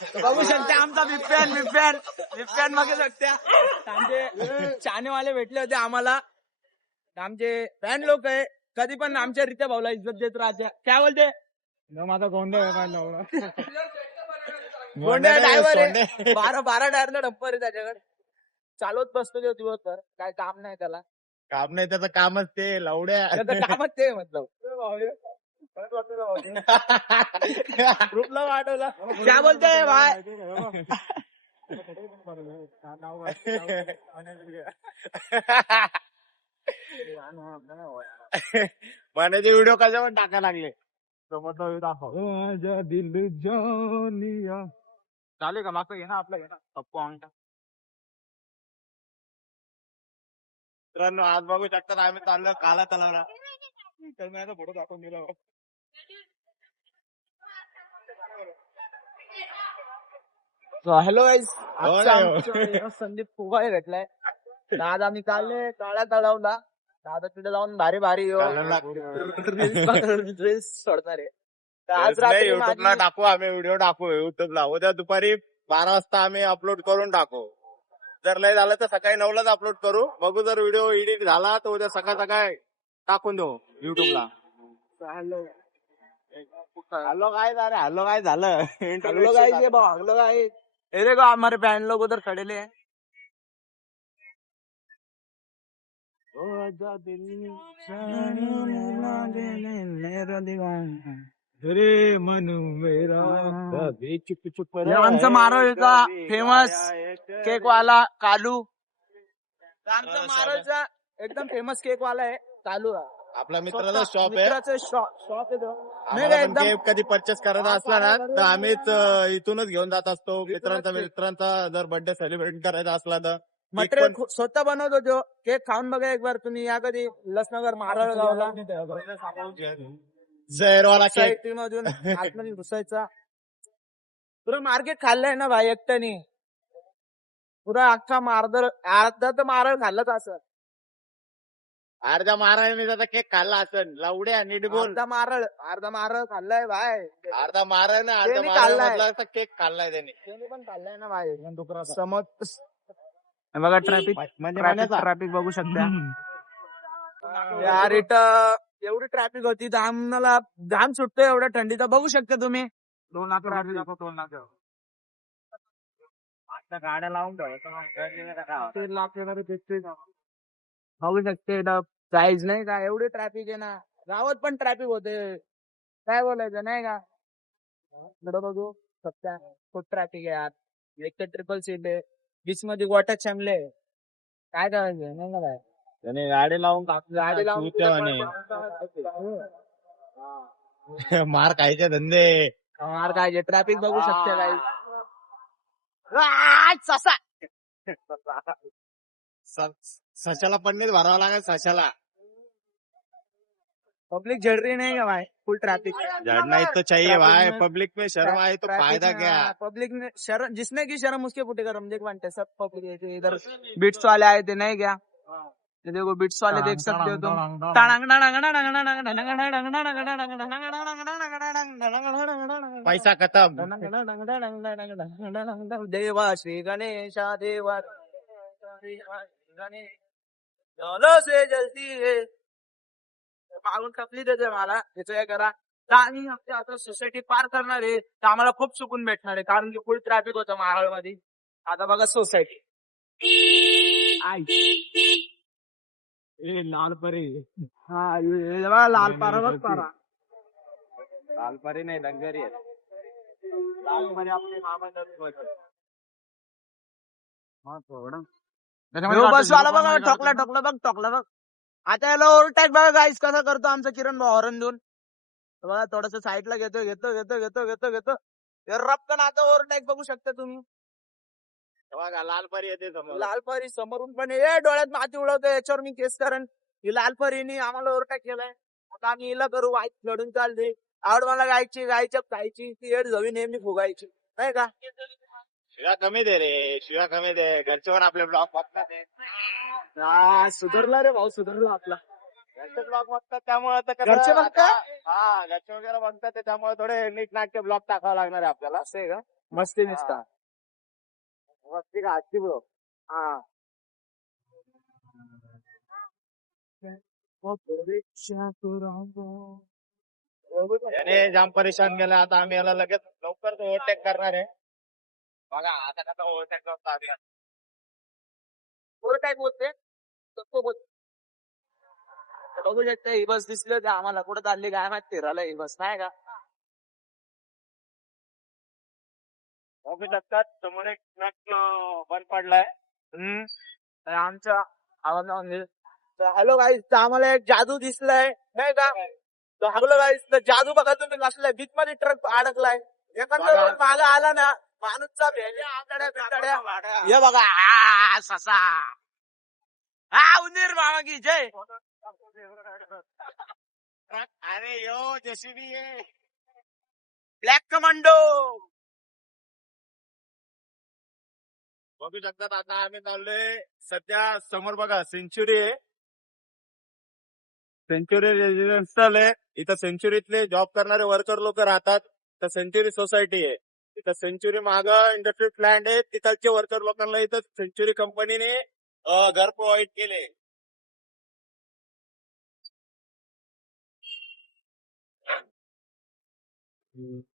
बघू शकता आमचा बिप्प्यान बघू शकता. आमचे चाहनेवाले भेटले होते आम्हाला. आमचे फॅन लोक आहे. कधी पण आमच्या रित्या भाऊला इज्जत देत राहते. काय बोलते? माझा गोंडे गोंड्या ड्रायव्हर आहे. 12 टायरला डंपर आहे त्याच्याकडे. चालवत बसतो तो दिवसभर. काय काम नाही त्याला. काम नाही त्याचं कामच ते लवड्या. त्याचं कामच ते मतलब. ग्रुपला वाटवला. काय बोलते भाई? मनाचे व्हिडिओ कशा पण टाकायला लागले. दिल जानिया चालेल का? मागचं घे ना, आपलं घे ना. मित्रांनो आज बघू शकता आम्ही चाललो काला तलावला. फोटो दाखवून दिला. Hello guys. संदीप फुगाळे भेटलाय. आज आम्ही चालले काळ्या तलावला. दादा तिथे जाऊन भारी रील्स सोडणार आहे. आज रात्री युट्यूबला टाकू आम्ही, व्हिडिओ टाकू युट्यूबला. उद्या दुपारी 12 वाजता आम्ही अपलोड करून टाकू. जर लय झालं तर सकाळी 9लाच अपलोड करू. बघू जर व्हिडिओ एडिट झाला तर उद्या सकाळ टाकून देऊ युट्यूबला. हॅलो काय झालं? हॅलो काय झालं? हॅलो गाइस, ये देखो हमारे फैन लोग उधर खड़े ले हैं. रे मनू मेरा चुप आमचा मारळचा फेमस केक वाला कालू. आमचा मारळचा एकदम फेमस केक वाला आहे कालू. आपला मित्राचा शॉप आहे. मित्राचं शॉप आहे तो. आम्हाला पण केक कधी परचेस करायचा असला ना तर आम्हीच इथूनच घेऊन जात असतो. मित्रांचा जर बर्थडे सेलिब्रेट करायचा असला तर मटेरियल स्वतः बनवतो तो. केक खाऊन बघा एक बार तुम्ही. या कधी उल्हासनगर मारळ गावला जहरवाला केक सोसायटी मधून आतमध्ये घुसायचा. पुरा मार्केट खाल्लंय ना भाई एकट्याने. पुरा अख्खा अर्धा तर मारळ खाल्लंच असं. अर्धा मारायने त्याचा केक खाल्ला असेल. लवड्या नीट बोल. अर्धा मारळ खाल्लाय भाई. अर्धा माराय ना अर्धा त्यांनी खाल्लाय. मारायला केक खाल्लाय त्यांनी. त्यांनी पण खाल्लाय ना भाई. समोर बघा ट्रॅफिक बघू शकता यार. इथं एवढी ट्रॅफिक होती तर आम्हाला घाम सुटतोय एवढ्या थंडीचा. बघू शकता तुम्ही. 2 लाख गाड्या लावून बघू शकते प्राईज नाही का. एवढी ट्रॅफिक आहे ना. गावात पण ट्रॅफिक होते. काय बोलायचं नाही का. इकडं बघू शकता खूप ट्रॅफिक आहे यार. एक तर ट्रिपल सीट आहे. बीच मध्ये गोट्यात चमले. काय करायचं नाही का. त्याने गाडी लावून गाडी लावून मार खायचे धंदे. मार काय ट्रॅफिक बघू शकते काही. सशाला पन्नीस भरावं लागेल. सशाला पब्लिक झड़ रही नहीं है भाई. फुल ट्रैफिक. झड़ना ही तो चाहिए भाई. पब्लिक में शर्म आए तो फायदा क्या. पब्लिक ने शर्म, जिसने की शर्म उसके फुटे गरम. देख बनते सब पब्लिक इधर बिट्स वाले आए थे नहीं क्या. ये देखो बिट्स वाले देख सकते हो तुम. पैसा खत्म. देवा श्री गणेशा देवा चलो से जल्दी है. मागून कपली देते मला. याचं काय करा. आणि आता सोसायटी पार करणार आहे तर आम्हाला खूप सुकून भेटणार आहे. कारण की फुल ट्रॅफिक होतं मारळ मध्ये. आता बघा सोसायटी. लालपरी. हा लालपारा बघ पारा. लालपरी नाही लंगरी आहे. लालपरी आपली बस वाला बघा. टोकला बघ. आता याला ओव्हरटेक बघा गाईस कसा करतो आमचा किरण भाऊ हॉर्न देऊन. बघा थोडस साईडला घेतो. रपकन आता ओव्हरटेक बघू शकता तुम्ही. बघा लालपरी येते समोर. लालपरी समोरून पण ये डोळ्यात माती उडवतो. याच्यावर मी केस करण. ही लालपरीने आम्हाला ओव्हरटेक केलाय. आता आम्ही हिला करू. वाईट लढून चालते. आवड मला गायच्या खायची. ती एड झवी नेहमी फुगायची नाही का. शिव्या कमी दे रे. शिव्या कमी दे. घरचे पण आपले ब्लॉग बघतात. सुधारला रे भाऊ. सुधारला आपला. घरचे ब्लॉग बघतात त्यामुळे घरचे बघतात. घरचे वगैरे बघतात त्यामुळे थोडे नीट नाटके ब्लॉग टाकावं लागणार आहे आपल्याला. असं आहे का. मस्ती निसता मस्ती का आजची ब्रो हा याने जाम परेशान केलं. आता आम्ही याला लगेच लवकर ओव्हरटेक करणार आहे. बघा आता कसं ओव्हरटेक करतो आम्ही. काय बोलते बघू शकता ही बस दिसली होती आम्हाला कुठं चालली काय माहिती फिरायला ही बस नाही का बघू शकतात समोर एक ट्रक बंद पडलाय. तर आमच्या आवाज हॅलो गाईस आम्हाला एक जादू दिसलाय नाही का हॅलो गाईस जादू बघा तुम्ही कसलाय बीच मध्ये ट्रक अडकलाय एखादा मागं आला ना माणूसचा भेंड्या आतड्या बितड्या हे बघा ससा उंदीर मामा की जय अरे यो जेसीबी आहे. ब्लॅक कमांडो बघू शकतात आता आम्ही चाललोय सध्या समोर बघा सेंच्युरी आहे. सेंच्युरी रेजिडेन्शियल आहे. इथं सेंच्युरीतले जॉब करणारे वर्कर लोक राहतात. तर सेंच्युरी सोसायटी आहे. तिथं सेंच्युरी मागं इंडस्ट्रियल लँड आहे. तिथलचे वर्कर लोकांना इथं सेंच्युरी कंपनीने घर प्रोव्हाइड केले.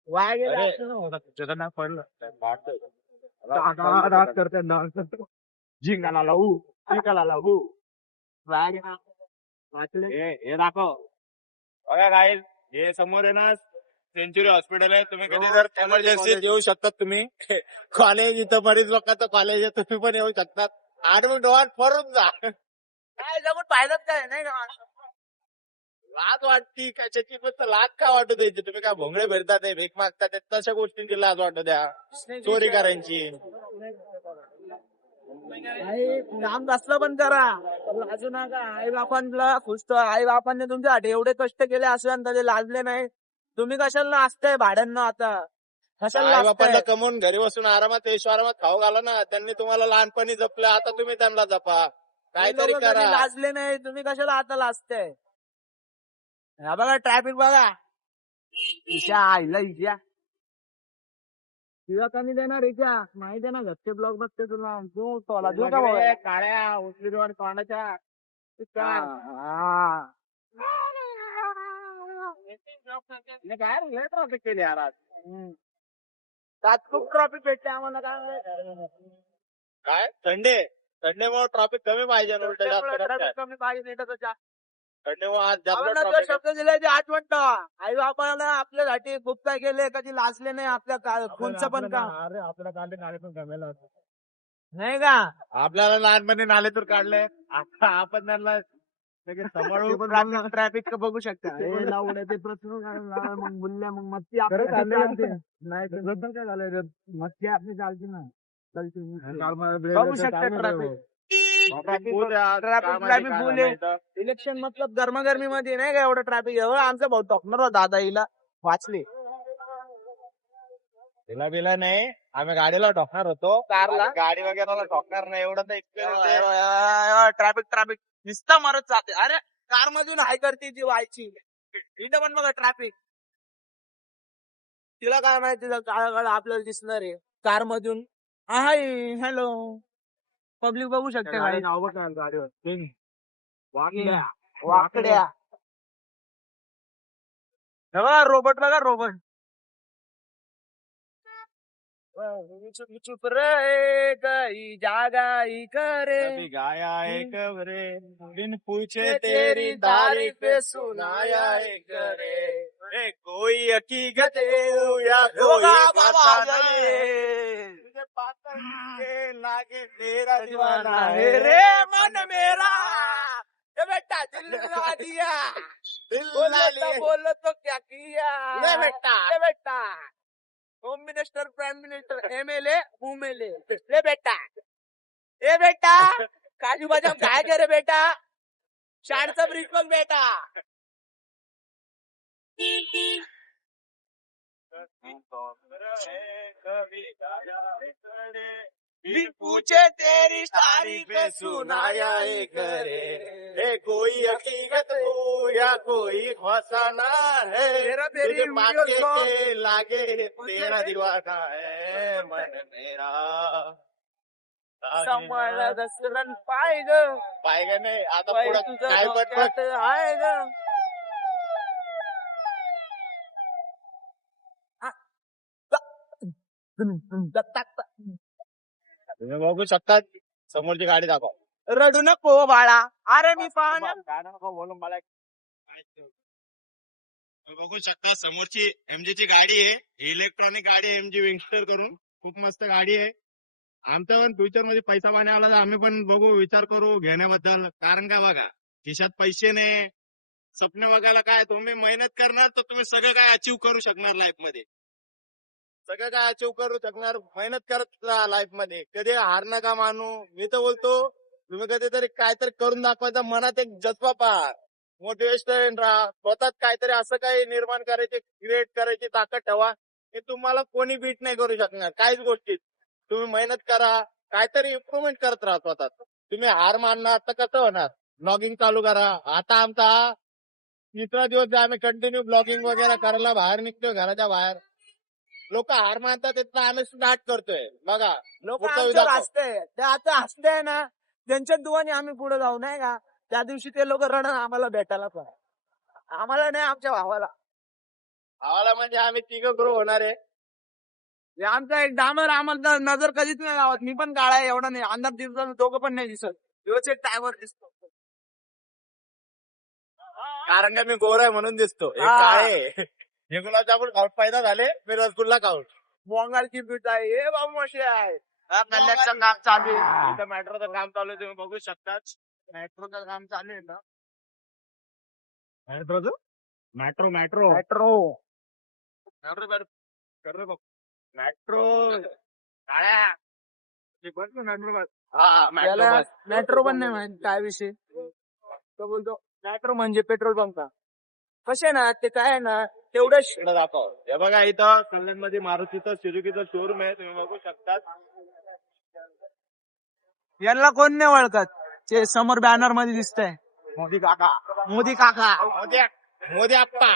वाया गेला जगन्नाथ पडलं करते झिंगाला लावू चिंगाला लावू वाया गेला वाचले हे दाखव. बघा काय हे समोर आहे ना सेंच्युरी हॉस्पिटल आहे. तुम्ही कधी जर एमर्जन्सी येऊ शकतात. तुम्ही कॉलेज इथं बरीच लोकांचं कॉलेज आहे. तुम्ही पण येऊ शकतात. ऍडमिट व्हा पडून जा. काय जमून पाहिलंच काय नाही का लाज वाटती कशाची पण लाज का वाटू द्यायची. तुम्ही काय भोंगळे भरतात भीक मागतात तशा गोष्टींची लाज वाटू द्या. चोरी करायची काम कसलं पण करा लाजू नका आई बापांना खुश आई बापांनी तुमच्यासाठी एवढे कष्ट केले असून तरी लाजले नाही तुम्ही कशाला असताय भाड्यांना आता कशाला आई बापांना लाजताय? कमवून घरी बसून आरामात आरामात खाऊ घाला ना. त्यांनी तुम्हाला लहानपणी जपलं. आता तुम्ही त्यांना जपा. काहीतरी लोकं कधी करा. लाजले नाही तुम्ही कशाला आता लाजताय हा बघा ट्रॅफिक बघा इशा आईला इशा तुला कमी देणार इशा माहिती आहे ना घरचे ब्लॉग बघते तुला तू तोला देऊ का बाबा? काळ्या उचलीवर तोंडाच्या काय लय ट्रॉफिक केली यार आज. त्यात खूप ट्रॉफिक भेटते आम्हाला काय काय संडेमुळे ट्रॉफिक कमी पाहिजे ना. उलट जास्त ट्रॅफिक काय. कमी पाहिजे संडेमुळे आज जास्त आम्हाला जो ट्रॉफिक शब्द दिलाय ते आठवण ठेवा आई बापाला आपल्यासाठी खूप काय केले कधी लाजले नाही आपल्या कोणचं पण काम अरे आपल्याला काढले नाले पण कमेला नाही का आपल्याला लहानपणी नालेतून काढले. आता आपण त्यांना लगेच सांभाळून ट्रॅफिक बघू शकता ते प्रश्न मग बोलल्या मग मस्ती नाही काय झालं मस्ती आपली चालते ना बघू शकता ट्रॅफिक फुल आहे इलेक्शन मतलब गरमागरमी मध्ये नाही का एवढं ट्रॅफिक एवढं आमचा भाऊ टॉकणार होता दादा हिला वाचले तिला बिला नाही. आम्ही गाडीला ठोकणार होतो. कारला गाडी वगैरे ठोकणार नाही. एवढं तर एक्सपिरियन्स ट्रॅफिक नुसता मारत जाते अरे कार मधून हाय करते ती व्हायची इथं पण बघा ट्रॅफिक तिला काय माहिती काळाकाळ आपल्याला दिसणार आहे कार मधून हाय हॅलो पब्लिक बघू शकते गाडीवर वाकड्या बघा रोबोट बघा रोबोट चुप रे गई जागाई करे कभी गाया एक रे बिन पूछे तेरी तारीफ सुनाया एक रे कोई हकीकत हो या कोई फसाना है. तुझे पाकर के लागे तेरा दीवाना है रे मन मेरा ये बेटा दिल लगा दिया बोलो तो क्या किया ये बेटा home minister prime minister MLA MLA ले बेटा ए बेटा काजू बदाम काय करे बेटा शाळेचा ब्रिज बघ बेटा कभी गाया एक रे भी पूछे तेरी तारीफें सुनाया ही करे है कोई हकीकत हो या कोई फसाना है तेरा तेरी तुझे वीडियो पाके को के लागे तेरा दीवाना है मन मेरा सांभाळा दसरण पाय ग पाहिजे नाही आता बाई पुढं तुझं काय पण डोक्यात आहे ग तुम्ही बघू शकता समोरची गाडी दाखव रडू नको बाळा अरे मी पाहणार गाणं नको बोलून मला तुम्ही बघू शकता समोरची MG ची गाडी आहे इलेक्ट्रॉनिक गाडी आहे MG विंगस्टर करून खूप मस्त गाडी आहे आमचा पण फ्युचर मध्ये पैसा पाणी आला तर आम्ही पण बघू विचार करू घेण्याबद्दल कारण काय बघा खिशात पैसे नाही स्वप्न बघायला काय तुम्ही मेहनत करणार तर तुम्ही सगळं काय अचीव करू शकणार लाईफ मध्ये सगळं काय अचीव करू शकणार मेहनत करत राहा लाईफ मध्ये कधी हार नका मानू मी तर बोलतो तुम्ही कधीतरी काहीतरी करून दाखवायचा मनात एक जज्बा पहा मोटिवेशन राहा स्वतःच काहीतरी असं काही निर्माण करायचे क्रिएट करायची ताकद ठेवा हे तुम्हाला कोणी बीट नाही करू शकणार काहीच गोष्टीत तुम्ही मेहनत करा काहीतरी इम्प्रुव्हमेंट करत राहा स्वतः तुम्ही हार मानणार तर कसं होणार ब्लॉगिंग चालू करा आता आमचा हा तिसरा दिवस आहे आम्ही कंटिन्यू ब्लॉगिंग वगैरे करायला बाहेर निघतोय घराच्या बाहेर लोक हार मानतात तिथं आम्ही स्टार्ट करतोय बघा लोक पुढचा आमच्यावर विधान. हसते ते आता हसते ना त्यांच्या दुवाने आम्ही पुढे जाऊ नाही का त्या दिवशी ते लोक रडण आम्हाला भेटायला पण आम्हाला नाही आमच्या भावाला भावाला म्हणजे आम्ही तिघं ग्रो होणार आहे हे आमचा एक डामर आम्हाला नजर कधीच नाही लावत मी पण काळा आहे एवढा नाही अंधार दिवसात दोघं पण नाही दिसत दिवस एक टायमर दिसतो कारण का मी गोरा आहे म्हणून दिसतो हे हा. काय आहे? हे गुलाबजामुन खाऊन पैदा झाले मी रसगुल्ला खाऊन मोंगालची पीठ आहे हे बाबू मशी आहे कल्याणचं काम चालू आहे इथं मेट्रोचं काम चालू आहे तुम्ही बघू शकताच मेट्रोचं काम चालू आहे ना मेट्रोचं मेट्रो मेट्रो मेट्रो मेट्रो काळ्या मेट्रो हा मेट्रो त्याला बस. मेट्रो पण नाही माहित काय विषय तो बोलतो मेट्रो म्हणजे पेट्रोल पंप कसे ना ते काय आहे ना तेवढंच इकडं दाखव हे बघा इथं कल्याण मध्ये मारुतीचं सुझुकीचं शोरूम आहे तुम्ही बघू शकता यांना कोण नाही ओळखत ते समोर बॅनर मध्ये दिसतंय मोदी काका मोदी काका मोदी मोदी आप्पा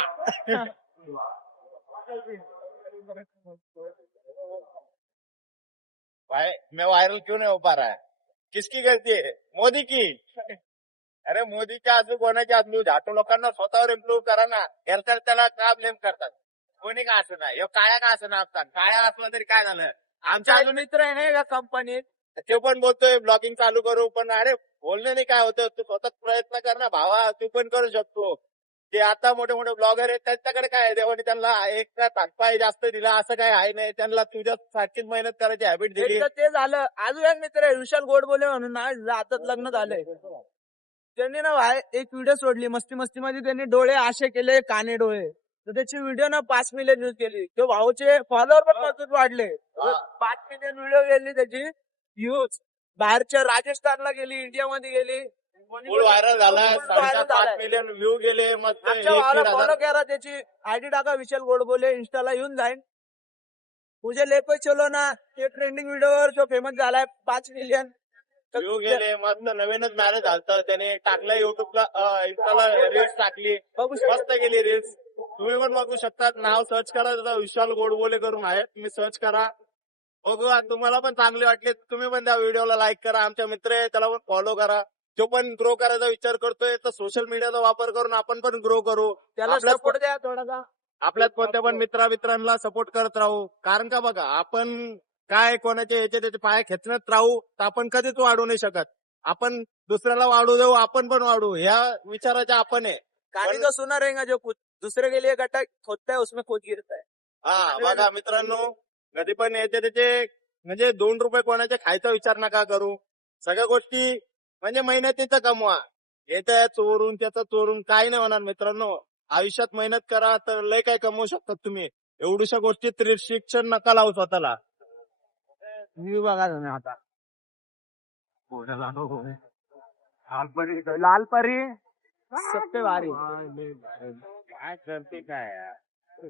भाई मैं वायरल क्यों नहीं हो पा रहा है किसकी गलती आहे मोदी की अरे मोदीच्या आजू कोणाच्या आजू झाटू लोकांना स्वतःवर इम्प्रूव्ह करा ना हेरतर त्याला का ब्लेम करतात कोणी का असं नाही ह्यो काळ्या का असं असतात काळ्या असलं तरी काय झालं आमच्या अजून मित्र आहे ना या कंपनीत ते पण बोलतोय ब्लॉगिंग चालू करू पण अरे बोलण्याने काय होतं तू स्वतःच प्रयत्न कर ना भावा तू पण करू शकतो ते आता मोठे मोठे ब्लॉगर आहेत त्यांच्याकडे काय आहे देवाने त्यांना एक तात्पाय जास्त दिला असं काय आहे नाही त्यांना तुझ्या सारखीच मेहनत करायची हॅबिट दिली एक तर ते झालं अजून एक मित्र आहे विशाल गोडबोले म्हणून ना आता लग्न झालंय त्यांनी ना एक व्हिडिओ सोडली मस्ती मस्ती मध्ये त्यांनी डोळे आशे केले काने डोळे तर त्याची व्हिडिओ ना 5 मिलियन व्ह्यूज केली तो भाऊचे फॉलोअर पण मजबूत वाढले 5 मिलियन व्हिडिओ गेली त्याची व्ह्यूज बाहेरच्या राजस्थानला गेली इंडियामध्ये गेली फुल व्हायरल झाला Full viral 5 झालाय. मिलियन व्ह्यू गेले मस्त आमच्या भावाला फॉलो करा त्याची आयडी टाका विशाल गोडबोले इंस्टाला येऊन जाईन तुझे लेको चलो ना ते ट्रेंडिंग व्हिडिओवर तो फेमस झालाय 5 मिलियन व्ह्यू गेले मस्त नवीनच मॅरेज झालं त्याने टाकलं युट्यूबला इंस्टाला रील्स टाकली बघू मस्त गेली रील्स तुम्ही पण बघू शकता नाव सर्च करा त्याचा विशाल गोडबोले करून आहे तुम्ही सर्च करा बघू तुम्हाला पण चांगले वाटले तुम्ही पण त्या व्हिडिओला लाईक करा आमच्या मित्र आहे त्याला पण फॉलो करा तो पण ग्रो करायचा विचार करतोय तर सोशल मीडियाचा वापर करून आपण पण ग्रो करू त्याला आपल्याच सपोर्ट द्या थोडासा आपल्यात कोणत्या पण मित्रांना सपोर्ट करत राहू कारण का बघा आपण काय कोणाचे याचे त्याचे पाय खेचण्यात राहू तर आपण कधीच वाढू नाही शकत आपण दुसऱ्याला वाढू देऊ आपण पण वाढू ह्या विचाराच्या आपण आहे कहानी तो सुना रहेगा जो कुछ दूसरे के लिए गड्ढा खोदता है उसमें खुद गिरता है हा बघा मित्रांनो कधी पण याचे त्याचे म्हणजे 2 रुपये कोणाचे खायचा विचार नका करू सगळ्या गोष्टी म्हणजे मेहनतीचं कमवा याच्या चोरून त्याचा चोरून काही नाही होणार मित्रांनो आयुष्यात मेहनत करा तर लय काय कमवू शकतात तुम्ही एवढ्याशा गोष्टीत रिस्ट्रिक्शन नका लावू स्वतःला मी बघा तुम्ही आता लाल परी सबसे भारी काय करते काय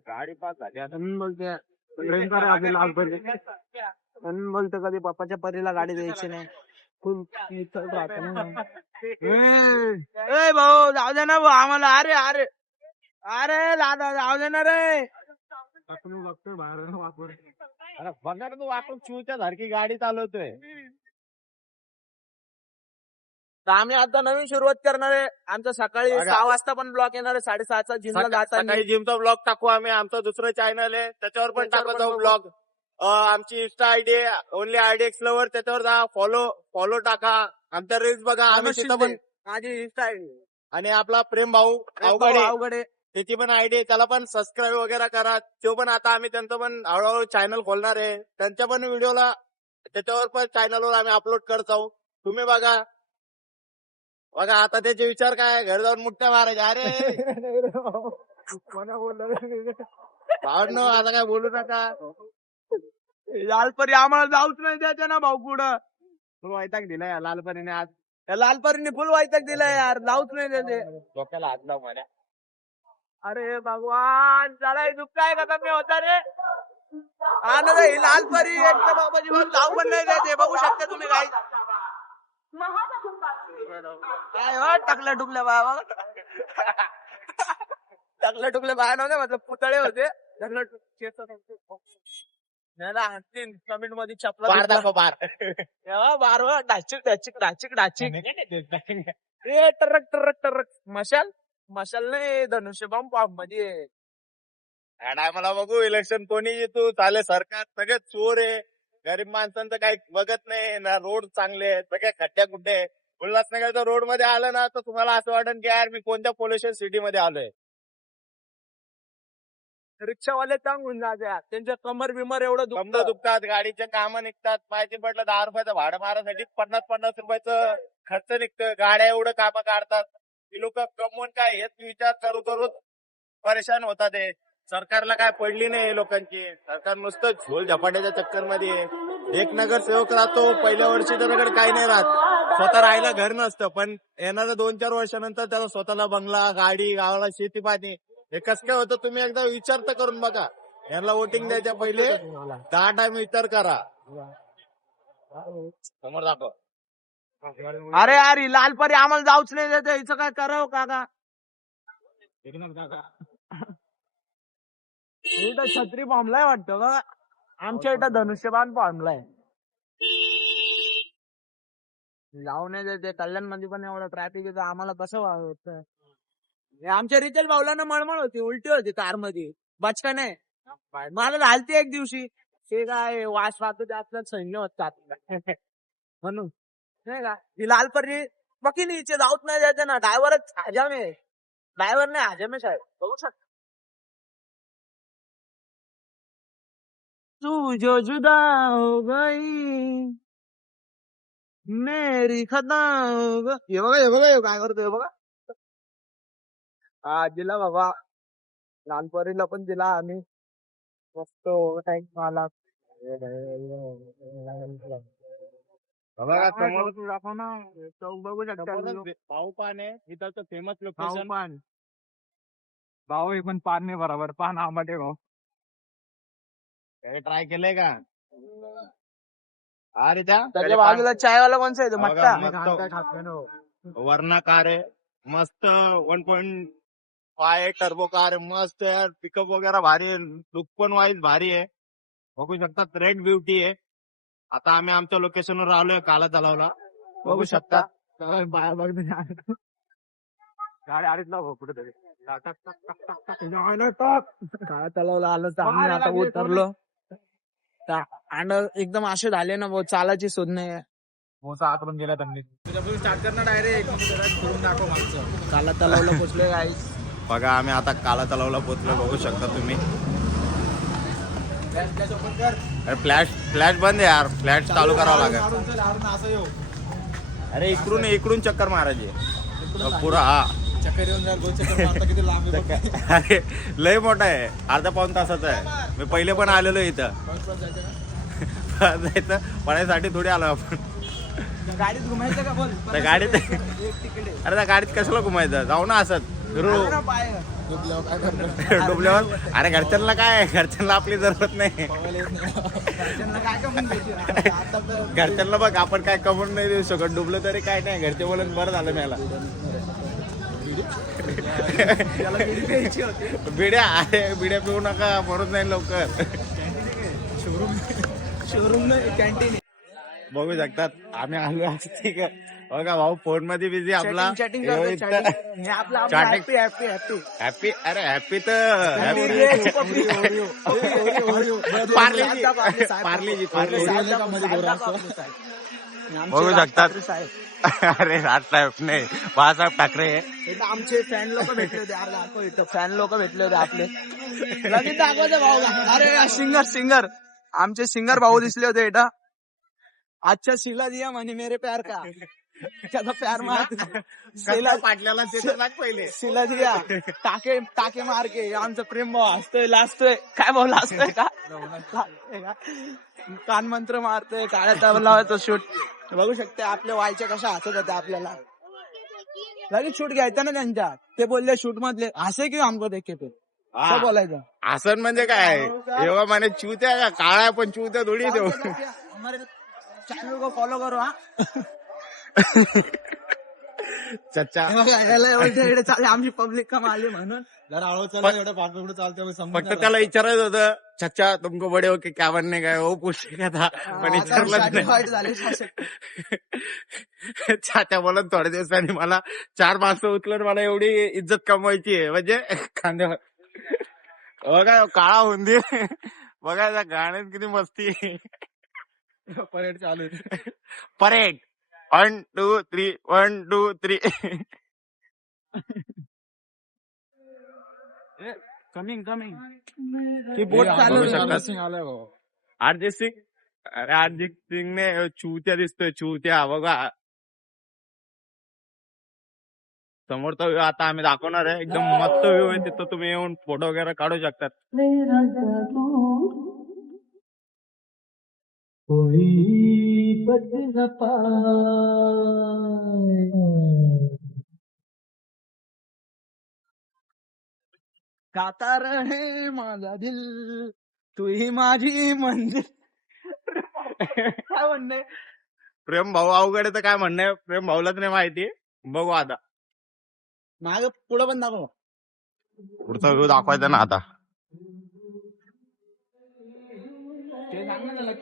गाडी पास झाली बोलते लाल परी म्हणून बोलतो कधी पप्पाच्या परीला गाडी द्यायची नाही. खूप इथं राहतो ना. ए भाऊ जाऊ दे ना भाऊ आम्हाला. अरे अरे अरे दादा जाऊ दे ना रे. अरे बघा ना तू आपण चिवच्या सारखी गाडी चालवतोय. तर आम्ही आता नवीन सुरुवात करणार आहे. आमचा सकाळी बघा. 6 वाजता पण ब्लॉक येणार आहे. 6:30चा जिमला जाताना. सकाळी जिमचा ब्लॉग टाकू आम्ही. आमचं दुसरं चॅनल आहे त्याच्यावर पण त्याच्यावर टाकत पण जाऊ ब्लॉग. आमची Insta ID only IDX lover, त्याच्यावर जा फॉलो टाका. आमच्या रील्स बघा. आम्ही तिथं पण. माझी इंस्टा आयडी आणि आपला प्रेम भाऊ अवघडे अवघडे त्याची पण आयडी आहे, त्याला पण सबस्क्राईब वगैरे करा. तो पण आता आम्ही त्यांचं पण हळूहळू चॅनल खोलणार आहे. त्यांच्या पण व्हिडिओला त्याच्यावर पण चॅनलवर आम्ही अपलोड करत आहोत. तुम्ही बघा आता त्याचे विचार काय, घर जाऊन मुठ्या मारायच्या. अरे भावनो आता काय बोलू नका. लालपरी आम्हाला जाऊच नाही द्यायचं ना भाऊ पुढं. फुल वैताग दिला या लालपरीने आज. या लालपरीने फुल वैताग दिला यार. जाऊच नाही द्यायचे. डोक्याला हात लाव माझ्या. अरे भगवान झाला दुःख काय का कमी होता रे. हा ना रे, ही लालपरी एक तर बाबा जीवन जाऊ पण नाही द्यायचे. बघू शकता तुम्ही काय काय हो टाकल्या टुकल्या बाबा. टाकल्या टुकल्या बाया नव्हते मतलब पुतळे होते. कमेंट मध्ये बार चपला दाखव बार. बारवा डाचिक डाचिक डाचिक डाचिक. ए टरक टरक टरक. मशाल नाही धनुष्यबाम पॉम्प मध्ये. या टायमाला बघू इलेक्शन कोणी येतो चाले. सरकार सगळे चोर आहे. गरीब माणसांचं काही बघत नाही ना. रोड चांगले आहेत सगळे खड्ड्या कुड्डे. उल्हासनगरच्या रोड मध्ये आलं ना तर तुम्हाला असं वाटेल की यार मी कोणत्या पोल्युशन सिटी मध्ये आलोय. रिक्षावाले चांगून जाते. त्यांच्या कमर बिमर एवढं कमर दुखतात, गाडीचे कामं निघतात. माहिती पडलं 10 रुपयाचं भाडं मारायसाठी 50 रुपयाचं खर्च निघतं. गाड्या एवढं कामं काढतात. ती लोक कमवून काय हेच विचार करू परेशान होतात. ते सरकारला काय पडली नाही लोकांची. सरकार नुसतं झोल झपाट्याच्या चक्कर मध्ये. एक नगरसेवक राहतो, पहिल्या वर्षी त्याच्याकडे काही नाही राहत. स्वतः राहायला घर नसतं, पण येणाऱ्या 2-4 वर्षानंतर त्याला स्वतःला बंगला, गाडी, गावाला शेती पाणी. हे कसं काय होतं तुम्ही एकदा विचार तर करून बघा. यांना वोटिंग द्यायच्या पहिले 10 टाइम विचार करा. समोर दाखव. अरे अरे लालपरी आम्हाला जाऊच नाही देते. हिचं काय करावं काका. इथं छत्री बॉम्बलाय वाटतं का. आमच्या इथं धनुष्यबाण बॉम्बलाय. जाऊ नाही देते. कल्याण मध्ये पण एवढं ट्रॅफिक येतं. आम्हाला कसं व्हावं. आमच्या रितेश भाऊला मळमळ होती, उलटी होती कार मध्ये. बचका नाही मला झालती एक दिवशी. ते काय वास राहतो त्यातलं सैन्य होतात म्हणून नाही का. ही लालपरी बाकी नाही हिचे जाऊच नाही द्यायचे ना. ड्रायव्हरच हजाम आहे. ड्रायव्हर नाही हजाम आहे साहेब. बघू शकता. तू जो जुदा हो गई मेरी खता हो गई. हे बघा काय करतोय बघा. हा दिला बाबा. लालपरीला पण दिला आम्ही. मस्त टाइम मला. बघा समोर दाखव ना. चौक बघू शकता. भाऊ पान आहे इथं फेमस लोकेशन. पान भाऊ हे पण पान नाही बरोबर. पान आंबाटे भाऊ. ट्राय केलंय का. अरे त्याच्या बाजूला चायवाला कोणचा आहे तो मट्टा. वरना कार आहे मस्त. 1.5 टर्बो कार आहे मस्त यार. पिकअप वगैरे भारी आहे. लुक पण वाईज भारी आहे. बघू शकता. रेड ब्युटी आहे. आता आम्ही आमच्या लोकेशनवर आलोय काला तलावला. बघू शकता. गाडी आलीच ना भाऊ कुठेतरी. काळा तलावला आलो तर आम्ही आता उतरलो. आणि एकदम असे झाले ना भाऊ चालायची शोध नाही. आतून गेला त्यांनी स्टार्ट करणार डायरेक्ट. फिरून दाखव मागचं. काला तलावला पोहोचले गाईस. बघा आम्ही आता काला तलावला पोहोचलो. बघू शकता तुम्ही. फ्लॅश बंद आहे यार. फ्लॅश चालू करावा लागेल. अरे इकडून चक्कर मारायची पुरा. हा चक्कर येऊन जाईल. 2 चक्कर मारता किती लांब आहे. अरे लय मोठा आहे. अर्धा-पाऊण तासाचा आहे. मी पहिले पण आलेलो इथं. जायचं पळायसाठी थोडी आलो आपण. गाडीत घुमायचं का बोल. त्या गाडीत अरे त्या गाडीत कशाला घुमायचं. जाऊ ना असत. ना पाय. डुबल्यावर अरे घरच्यांना काय, घरच्यांना आपली जरूरत नाही. घरच्यांना काय कमवून देते? आता तर घरच्यांना बघ आपण काय कमवून नाही देऊ शकत, डुबलं तरी काय नाही. घरचे बोलून बरं झालं मला. त्याला बिडी प्यायची होती. बिड्या, अरे बिड्या पिऊ नका, मरून नाही लवकर. Showroom canteen. बघू शकतात आम्ही आलो आज, ठीक आहे. बघा भाऊ फोन मध्ये बिझी आपला. चॅटिंग रोहित तर Chatting. Happy happy happy. Happy, अरे हॅपी तर पार्लेजी बघू शकतात. अरे राजसाहेब नाही, बाळासाहेब ठाकरे. इथं आमचे फॅन लोक भेटले होते. अरे दाखव, इथं फॅन लोक भेटले होते आपले. लगेच दाखवतो भाऊ. अरे सिंगर आमचे सिंगर भाऊ दिसले होते इथं. अच्छा सिला दिया म्हणे मेरे प्यार का. त्याचा प्यार मार सिला पाटल्याला ते तर लाग पहिले. सिला दिया टाके मार के. आमचं प्रेम भाऊ हसतोय लाजतोय. काय भाऊ लाजतोय का? कान मंत्र मारतोय. काळ्या तबलावाचं शूट बघू शकते. आपल्या वायच्या कशा हसत होत्या आपल्याला. लगेच शूट घ्यायचं ना त्यांच्या. ते बोलले शूट मधले हसे की हमको देखे पे असं बोलायचं. आसन म्हणजे काय, एव्हा म्हणे चुत्या का काळा, पण चुत्या थोडी देऊ. चॅनल को फॉलो करो. हा चच्चा चालले आमची पब्लिक कम आली म्हणून जरा हळू चला, एवढं पाच मिनिटं चालतं. फक्त त्याला विचारायचं होतं, चच्चा तुमको बडे हो की क्या बनने का है, वो पूछे का था, पण विचारलंच नाही. वाईट झाले. चाचा बोलत थोड्या दिवसांनी मला 4 माणसं उचलून मला एवढी इज्जत कमवायची आहे, म्हणजे खांद्यावर. बघा काळा हुंदी, बघा त्या गाण्यात किती मस्ती. परेड चालू आहे. परेड 1 2 3 1 2 3. कमिंग की बोट चालू बघू शकतात. सिंग आलाय भाऊ. अरिजित सिंग, अरे अरिजित सिंगने चुत्या दिसतोय, चुत्या. बघा समोरचा व्ह्यू आता आम्ही दाखवणार आहे. एकदम मस्त व्ह्यू आहे, तिथं तुम्ही येऊन फोटो वगैरे काढू शकतात. गाता रहे माझा दिल तू ही माझी मंजिल. काय म्हणणे. प्रेम भाऊ अवघड आहे तर काय म्हणणं आहे, प्रेम भाऊलाच नाही माहिती. बघू आता माग पुढं पण दाखव. पुढचा व्ह्यू दाखवायचा ना आता. ते सांग ना त्याला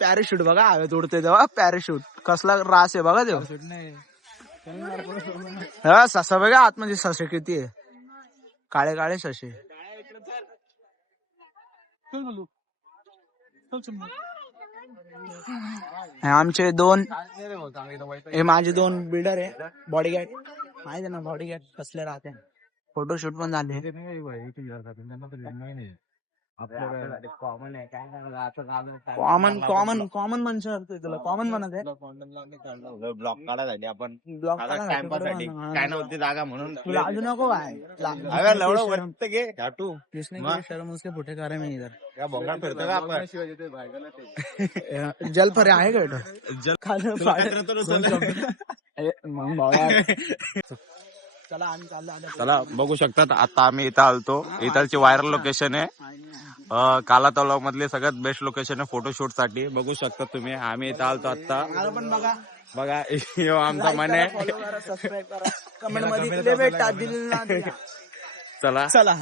पॅराशूट बघा हवेत उडते तेव्हा. पॅराशूट कसला रास आहे बघा तेव्हा. हा ससा बघा आतमध्ये ससे किती आहे. काळे काळे ससे. आमचे 2 हे माझे 2 बिल्डर आहे. बॉडीगार्ड माहिती आहे ना, बॉडीगार्ड कसले राहते. फोटोशूट पण झाले. कॉमन माणसं तुला कॉमन म्हणत आहे. ब्लॉक काढायसाठी आपण ब्लॉक टाइमपास साठी काय नव्हती जागा म्हणून. तुला अजून नको काय अरे लवडं वरत घे घाटू. किसने किया शर्म उसके फुटे करे में इधर. या भोंगा फिरतो का आपण. जल फरे आहे का इथं. मग भाऊ चला आम्ही चाललो. चला बघू शकतात आता आम्ही इथं आलतो. इथलची व्हायरल लोकेशन आहे. काला तलाव मधले सगळ्यात बेस्ट लोकेशन आहे फोटोशूट साठी. बघू शकता तुम्ही. आम्ही इथं आलतो आता. पण बघा बघा ह्यो आमचा मन आहे. सबस्क्राईब करा. कमेंट मध्ये दिले भेटा दिल ना दिला. चला चला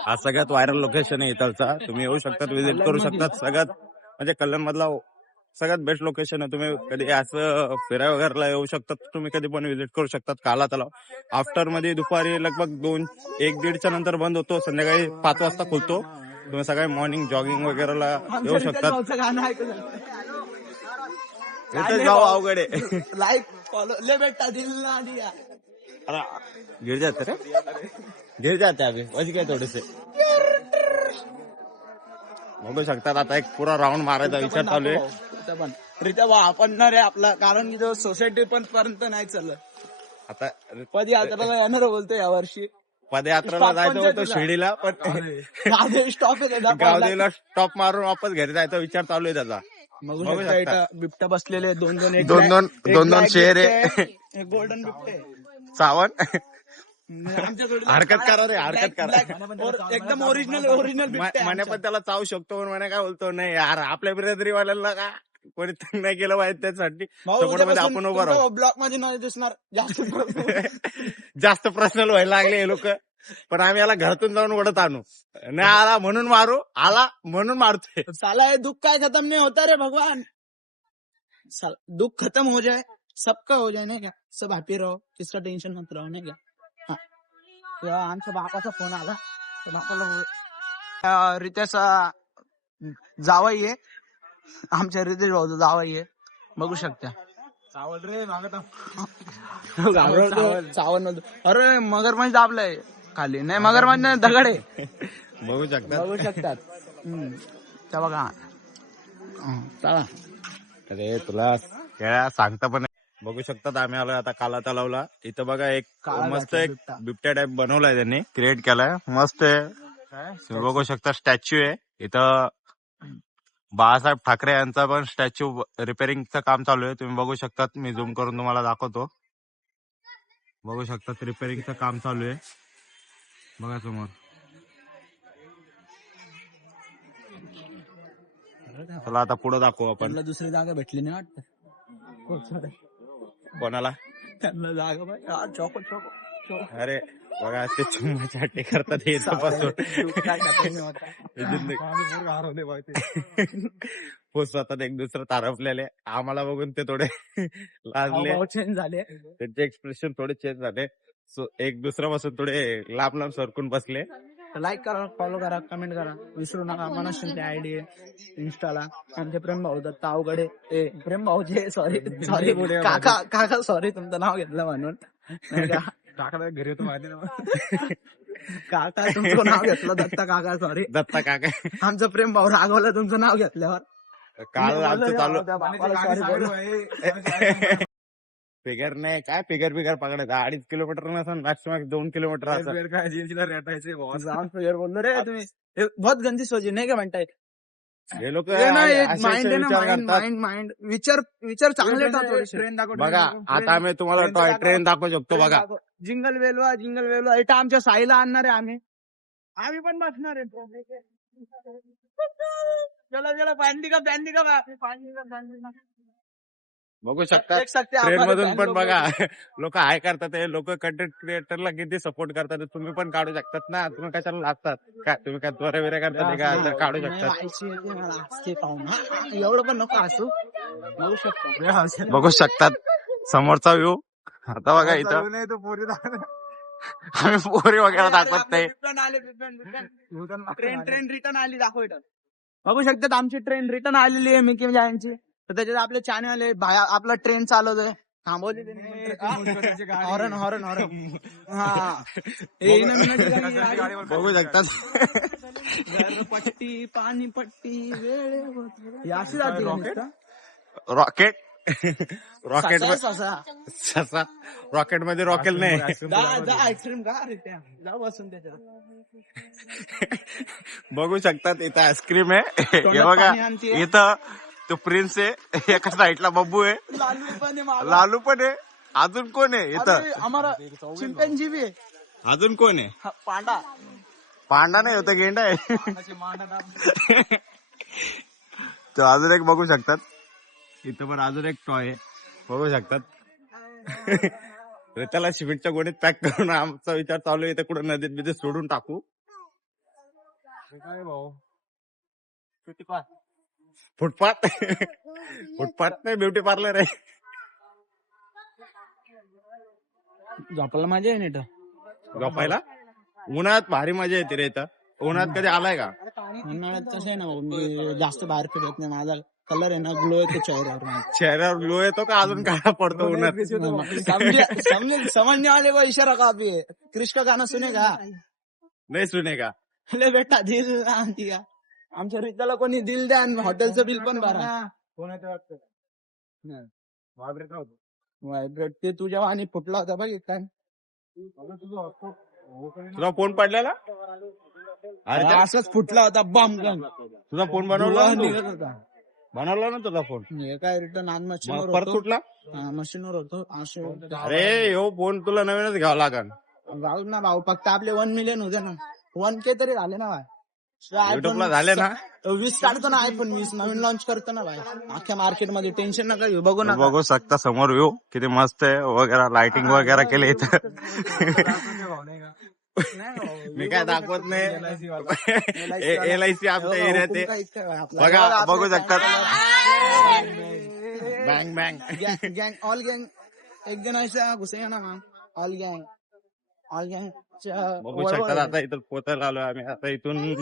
हा सगळ्यात व्हायरल लोकेशन आहे इथलचा. तुम्ही येऊ शकतात, विजिट करू शकतात. सगळ्यात म्हणजे कल्याण मधला सगळ्यात बेस्ट लोकेशन आहे. तुम्ही कधी असं फिराय वगैरे येऊ शकतात. तुम्ही कधी पण विजिट करू शकतात काला तलाव. आफ्टर मध्ये दुपारी लगभग 2-1-1:30च्या नंतर बंद होतो. संध्याकाळी 5 वाजता खुलतो. तुम्ही सकाळी मॉर्निंग जॉगिंग वगैरेला येऊ शकतात. गाणं ऐकलं. इथं जाऊ अवघड आहे. लाईक फॉलो ले बेटा दिल ना दिया. गिर जाते रे, गिर जाते अभि वजी काय थोडेसे. बघू शकतात आता एक पुरा राऊंड मारायचा विचार चालू आहे. रित्या आपण ना रे आपला, कारण की जो सोसायटी पण पर्यंत नाही चाललं. आता पदयात्रेला येणार बोलतो या वर्षी. पदयात्रेला जायचं होतं शिर्डीला, पण स्टॉप आहे गावदेवीला स्टॉप मारून वापस घरी जायचा विचार चालू आहे त्याचा. बघू बघू शकता शकता. इथं बिबट्या बसलेले दोन दोन एक दोन दोन एक दोन दोन black शेर बिबटे आहे. एक गोल्डन बिबटे सावन आमच्याकडे हरकत करा रे, हरकत करा. एकदम ओरिजिनल बिबटे म्हणे पण त्याला चावू शकतो पण म्हणे काय बोलतो नाही यार आपल्या बिरादरीवाल्याला का कोणी तंग नाही केलं पाहिजे त्यासाठी सपोर्ट मध्ये आपण उभं राहू. ब्लॉक मध्ये नाही दिसणार जास्त जास्त पर्सनल व्हायला लागले हे लोक पण आम्ही याला घरातून जाऊन ओढत आणू नाही आला म्हणून मारू आला म्हणून मारतोय. साला ये दुख का खत्म नहीं होता रे भगवान साला दुख खत्म हो जाए सबका हो जाए नहीं क्या सब हॅपी रहो किसका टेन्शन मत रहो नहीं क्या हाँ. तेव्हा आमच्या बापाचा फोन आला तर बापाला रित्याचा जावाई आहे आमच्या रितेश भाऊचा जावाई आहे बघू शकता चावल रे मागत चावल नव्हतं अरे मगरमच्छ दाबलाय खाली नाही मगरमच्छ नाही दगड आहे बघू शकता बघू शकतात त्या बघा चला अरे तुला काय सांगता पण नाही. बघू शकतात आम्ही आलोय आता काला तलावला इथं बघा एक काळा मस्त घातला एक बिबटा. बिबट्या टाइप बनवलाय त्यांनी क्रिएट केलाय मस्त आहे तुम्ही बघू शकता स्टॅच्यू आहे इथं बाळासाहेब ठाकरे यांचा पण स्टॅच्यू रिपेअरिंगचं काम चालू आहे तुम्ही बघू शकतात मी झूम करून तुम्हाला दाखवतो बघू शकतात रिपेअरिंगचं काम चालू आहे बघा समोर चला आता पुढे दाखवू आपण त्यांना दुसरी जागा भेटली नाही वाटत कोणाला त्यांना जागा पाहिजे हा, चौको चौको अरे बघा ते चुम्मा चाटी करतात हे हरवले पाहिजे स्वतः एक दुसरं तारफलेले आम्हाला बघून ते थोडे लाजले चेंज झाले त्यांचे एक्सप्रेशन थोडे चेंज झाले सो एक दुसऱ्यापासून थोडे लांब लांब सरकून बसले लाईक करा फॉलो करा कमेंट करा विसरू नका मनोज शिंदे आयडी इंस्टाला आमचे प्रेम भाऊ दत्ता अवघडे ए प्रेम भाऊचे सॉरी काका काका सॉरी तुमचं नाव घेतलं म्हणून नाही का? टाकला घरी होतो माहिती ना काका तुमचं नाव घेतलं दत्ता काका सॉरी दत्ता काका आमचं प्रेम भाऊ रागवलं तुमचं नाव घेतल्यावर काल आमचं चालू त्या बापाला sorry बोललो. फिगर नाही काय फिगर पकडायचं 2.5 किलोमीटर नसेल मॅक्सिमम 2 किलोमीटर असं काय जिंजीला रेटायचे बॉस जाऊन फिगर बोललो रे तुम्ही हे बहुत गंदी सोची नाही का म्हणताय हे लोक माइंड आहे ना माइंड माइंड विचार चांगले ट्रेन दाखव बघा आता आम्ही तुम्हाला टॉय ट्रेन दाखवू शकतो बघा जिंगल वेलवा इथं आमच्या साईला आणणार आहे आम्ही पण बसणार आहे चला बँडी का बघू शकता ट्रेन मधून पण बघा लोक हाय करतात हे लोक कंटेंट क्रिएटरला किती सपोर्ट करतात हे तुम्ही पण काढू शकतात ना तुम्ही कशाला लागतात काय तुम्ही काय त्वरे विरे करतात हे का तर काढू शकतात एवढं पण नको असू बघू शकतो बघू शकतात समोरचा व्ह्यू आता बघा इथं नाही तो पोरी आम्ही पोरी वगैरे दाखवत नाही ट्रेन रिटर्न आली दाखव इथं बघू शकतात आमची ट्रेन रिटर्न आलेली आहे मिकी जायांची तर त्याच्यात आपले चॅनल आहे बाहेर आपला ट्रेन चालवतोय थांबवली हॉर्न हा बघू शकतात पट्टी पाणी पट्टी वेळ अशी जाते रॉकेट रॉकेट ससा रॉकेट मध्ये रॉकेल नाही आईस्क्रीम का रे त्या जाऊ बसून त्याच्यात बघू शकतात इथं आईस्क्रीम आहे हे तोंडात बघा पाणी आणतीये. इथं तो प्रिन्स आहे एका साईडला बब्बू आहे लालू पण आहे अजून कोण आहे इथं आम्हाला चिंपॅन्जी भी आहे अजून कोण आहे हा, पांडा पांडा नाही होता गेंडा आहे तो अजून एक बघू शकतात इथं पण अजून एक टॉय आहे बघू शकतात त्याला सिमेंटच्या गोणीत पॅक करून आमचा विचार चालू आहे इथं कुठं नदीत बिदीत सोडून टाकू काय भाऊ फुटपाथ फुटपाथ नाही ब्युटी पार्लर आहे झोपायला मजा आहे नीट झोपायला उन्हाळ्यात भारी मजा येते रे इथं उन्हाळ्यात कधी आलाय का उन्हाळ्यात कसं आहे ना मी जास्त बाहेर फिरत नाही माझा कलर आहे ना ग्लो येतो चेहऱ्यावर माझ्या. चेहऱ्यावर ग्लो येतो का अजून काळा पडतो उन्हात समझने वाले को इशारा काफी है क्रिश का गाना सुनेगा नाही सुने का ले बेटा दिल दिया आमच्या रिताला कोणी दिल द्या आणि हॉटेलचं बिल पण भरा कोण आहे ते वाटतं व्हायब्रेट होतो व्हायब्रेट ते तुझ्या आणि फुटला होता बघ काय तुझा फोन पडलेला अरे त्या- असंच फुटला होता बॉम्ब तुझा फोन बनवला ना तू? निघत होता बनवला ना तुझा फोन हे काय रिटर्न आज मशीनवर मग परत होतो कुठला मशीनवर होतो असे अरे हो फोन तुला नवीनच घ्यावा लागल जाऊ ना भाऊ फक्त आपले 1 मिलियन होते ना 1K तरी झाले ना भाई युट्यूबला झाले ना 20 काढतो ना iPhone 20 नवीन लॉन्च करतो ना भाई अख्ख्या मार्केट मध्ये टेन्शन नका घेऊ बघू नका बघू शकता समोर व्ह्यू किती मस्त आहे वगैरे लाइटिंग वगैरे केली इथं मी काय दाखवत नाही LIC आमच्या एरियात आहे बघा बघू शकतात बँग बँग गँग ऑल गँग एक जण अशा घुसे ना ऑल गँग बघू शकतात आता इथं पोचायला आलोय आम्ही आता इथून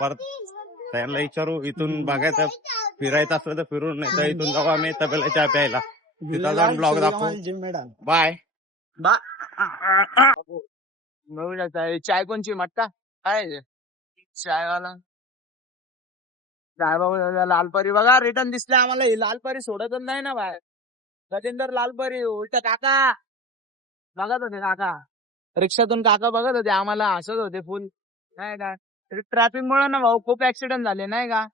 परत त्यांना विचारू इथून बघायचं फिरायचं असलं तर फिरून नाही तर इथून जाऊ आम्ही तबेला चहा प्यायला तिथं जाऊन ब्लॉग दाखवू बाय बघू शकता चाय कोणची मटका काय चायवाला चाय बघू लालपरी बघा रिटर्न दिसले आम्हाला ही लालपरी सोडतच नाही ना बाहेर गजेंद्र लालपरी उलट काका बघत होते काका रिक्षातून काका बघत होते आम्हाला हसत होते फुल नाही का ट्रॅफिक मुळे ना भाऊ खूप ऍक्सिडेंट झाले नाही का